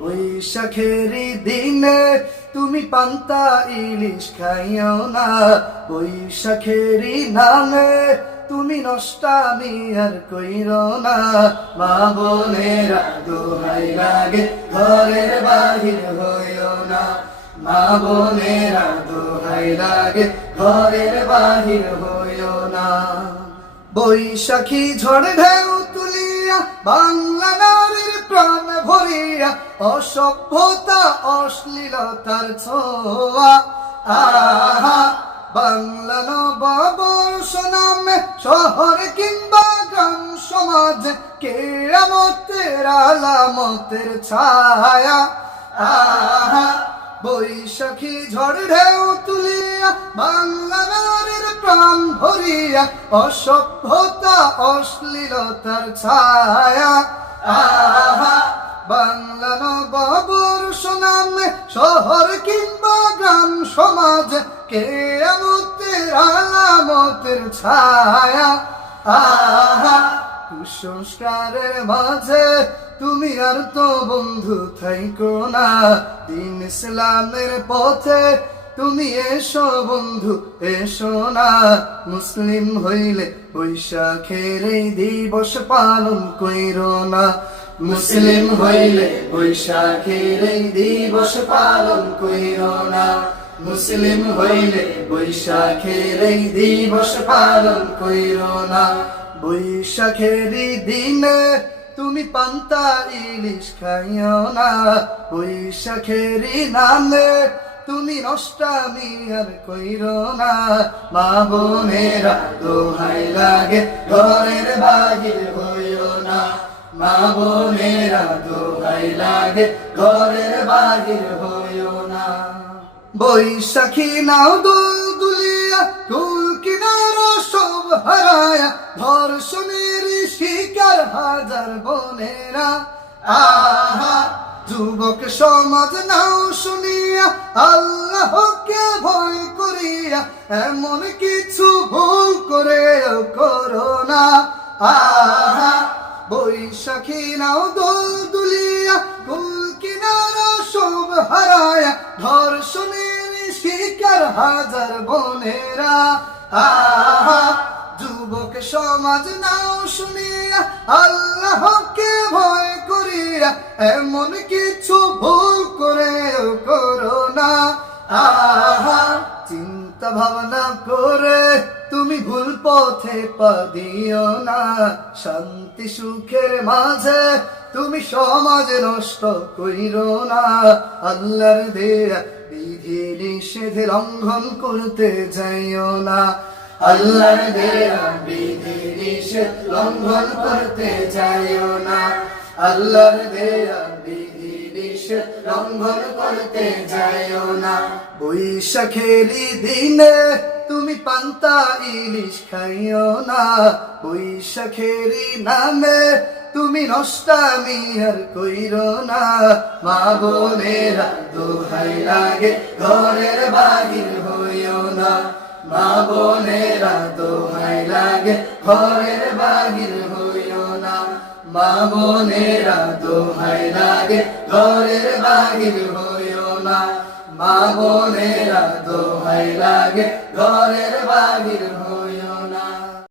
বৈশাখেরই দিনে তুমি পান্তা ইলিশ খাইও না, বৈশাখেরই নামে তুমি নষ্টামি আর কইরো না। মা বোনেরা দোহাই লাগে ঘরের বাহির হইও না, মা বোনেরা দোহাই লাগে ঘরের বাহির হইও না। বৈশাখী ঝড় ঢেউ তুলিয়া বাংলা নারীর প্রাণ ভরিয়া অসভ্যতা অশ্লীলতার ছোঁয়া, আহা বাংলা নববর্ষ নামে শহর কিংবা গ্রাম সমাজ কিয়ামতের আলামতের ছায়া, আহা বৈশাখী ঝড় ঢেউ তুলিয়া বাংলা নারীর প্রাণ ভরিয়া অসভ্যতা অশ্লীলতার ছায়া, আহা বাংলা নববর্ষ নামে শহর কিংবা গ্রাম সমাজ কিয়ামতের আলামতের ছায়া, আহা কুসংস্কারের মাঝে তুমি আর তো বন্ধু থাইকো না, দিন ইসলামের পথে তুমি এসো বন্ধু এসো না। মুসলিম হইলে বৈশাখের এই দিবস পালন কইরো না, মুসলিম হইলে বৈশাখের এই দিবস পালন কইরো না, মুসলিম হইলে বৈশাখের এই দিবস পালন কইরো না। বৈশাখেরই দিনে তুমি পান্তা ইলিশ খাইও না, বৈশাখেরই নামে তুমি নষ্টামি আর কইরো না। মা বোনেরা দোহাই লাগে ঘরের বাহির হইও না, মা বোনেরা দোহাই লাগে ঘরের বাহির হইও না। বৈশাখী নাও দোল দুলিয়া কুল কিনারা সব হারায়া ধর্ষণের শিকার হাজার বোনেরা, আহা যুবক সমাজ নাও শুনিয়া আল্লাহকে ভয় করিয়া এমন কিছু ভুল করে করো না, আহা বৈশাখী নাও দোল দুলিয়া কুল কিনারা সব হারায়া ধর্ষণের শিকার হাজার বোনেরা, আহা যুবক সমাজ নাও শুনিয়া আল্লাহকে ভয় করিয়া এমন কিছু ভুল করে করো না, আহা চিন্তা ভাবনা করে তুমি ভুল পথে পা দিও না, শান্তি সুখের মাঝে তুমি সমাজ নষ্ট কইরো না। আল্লাহর দেয়া বিধি নিষেধ লঙ্ঘন করতে যাইও না, আল্লাহর দেয়া বিধি নিষেধ লঙ্ঘন করতে যাইও না, আল্লাহর দেয়া বিধি নিষেধ লঙ্ঘন করতে যাইও না। বৈশাখেরই দিনে তুমি পান্তা ইলিশ খাইও না, বৈশাখেরই নামে তুমি নষ্টামি আর কইরো না। মা বোনেরা দোহাই লাগে ঘরের বাহির হইও না, মা বোনেরা দোহাই লাগে ঘরের বাহির হইও না, মা বোনেরা দোহাই লাগে ঘরের বাহির হইও না, মা বোনেরা দোহাই লাগে ঘরের বাহির